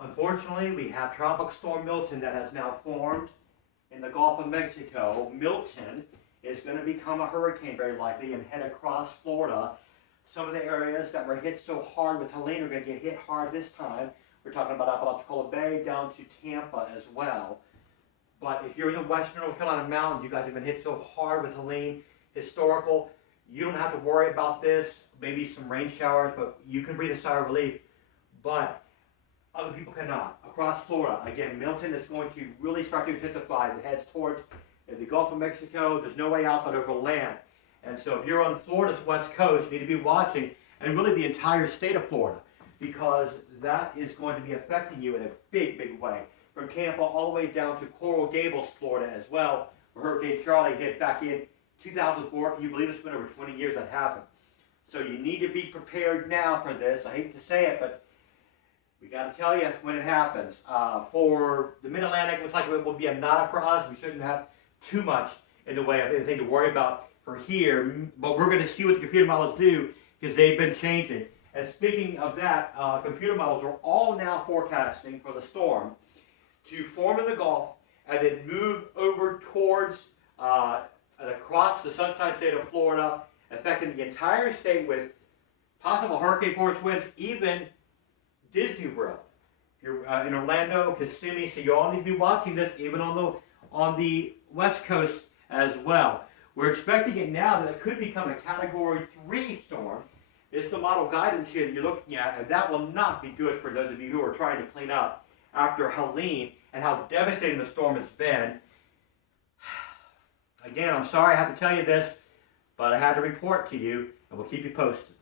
Unfortunately, we have Tropical Storm Milton that has now formed in the Gulf of Mexico. Milton is going to become a hurricane very likely and head across Florida. Some of the areas that were hit so hard with Helene are going to get hit hard this time. We're talking about Apalachicola Bay down to Tampa as well. But if you're in the western North Carolina mountains, you guys have been hit so hard with Helene, historical, you don't have to worry about this. Maybe some rain showers, but you can breathe a sigh of relief. But other people cannot. Across Florida, again, Milton is going to really start to intensify as it heads towards the Gulf of Mexico. There's no way out but over land. And so if you're on Florida's west coast, you need to be watching, and really the entire state of Florida, because that is going to be affecting you in a big, big way. From Tampa all the way down to Coral Gables, Florida as well, where Hurricane Charlie hit back in 2004. Can you believe it's been over 20 years that happened? So you need to be prepared now for this. I hate to say it, but we got to tell you when it happens. For the Mid-Atlantic, looks like it will be a nada for us. We shouldn't have too much in the way of anything to worry about for here. But we're going to see what the computer models do because they've been changing. And speaking of that, computer models are all now forecasting for the storm to form in the Gulf and then move over towards and across the Sunshine State of Florida, affecting the entire state with possible hurricane force winds, even Disney World. You're in Orlando, Kissimmee, so you all need to be watching this, even on the West Coast as well. We're expecting it now that it could become a Category 3 storm. It's the model guidance here that you're looking at, and that will not be good for those of you who are trying to clean up after Helene and how devastating the storm has been. Again, I'm sorry I have to tell you this, but I had to report to you, and we'll keep you posted.